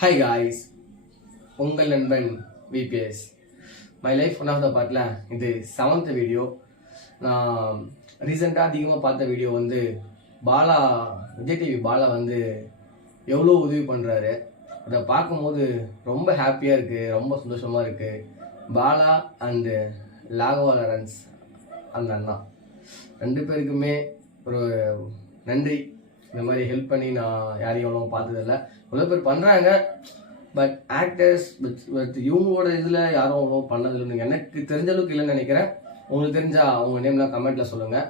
Hi guys உங்கள் நண்பன் VBS my life one of the பார்ட்டில் இது செவன்த் வீடியோ நான் ரீசெண்டாக அதிகமாக பார்த்த வீடியோ வந்து பாலா விஜய் டிவி பாலா வந்து எவ்வளோ உதவி பண்ணுறாரு அதை பார்க்கும்போது ரொம்ப ஹாப்பியாக இருக்குது ரொம்ப சந்தோஷமாக இருக்குது பாலா அண்டு லாகவா லாரன்ஸ் அந்த அண்ணா. ரெண்டு பேருக்குமே ஒரு நன்றி. இந்த மாதிரி ஹெல்ப் பண்ணி நான் யாரையும் எவ்வளோ பார்த்ததில்ல. இவ்வளோ பேர் பண்ணுறாங்க பட் ஆக்டர்ஸ் பட் இவங்களோட இதில் யாரும் அவ்வளோ பண்ணதில்லை. எனக்கு தெரிஞ்ச அளவுக்கு இல்லைன்னு நினைக்கிறேன். உங்களுக்கு தெரிஞ்சா அவங்க நேம்லாம் கமெண்ட்டில் சொல்லுங்கள்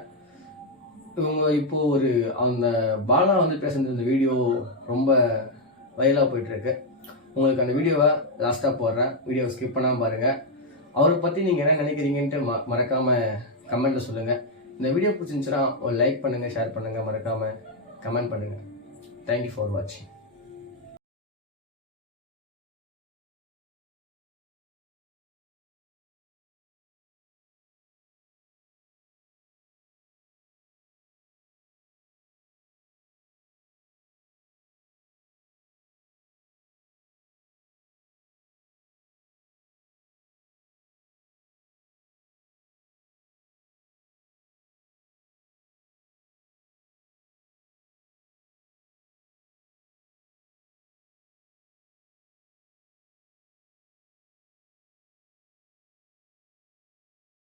இவங்க இப்போது ஒரு அந்த பாலா வந்து பேசுறது இந்த வீடியோ ரொம்ப வைரலாக போயிட்டுருக்கு. உங்களுக்கு அந்த வீடியோவை லாஸ்ட்டாக போடுறேன். வீடியோவை ஸ்கிப் பண்ணாமல் பாருங்கள் அவரை பற்றி நீங்கள் என்ன நினைக்கிறீங்கன்ட்டு ம மறக்காமல் கமெண்ட்டில் சொல்லுங்கள் இந்த வீடியோ பிடிச்சிருந்துச்சுன்னா ஒரு லைக் பண்ணுங்கள் ஷேர் பண்ணுங்கள் மறக்காமல் கமெண்ட் பண்ணுங்கள் தேங்க்யூ ஃபார் வாட்சிங்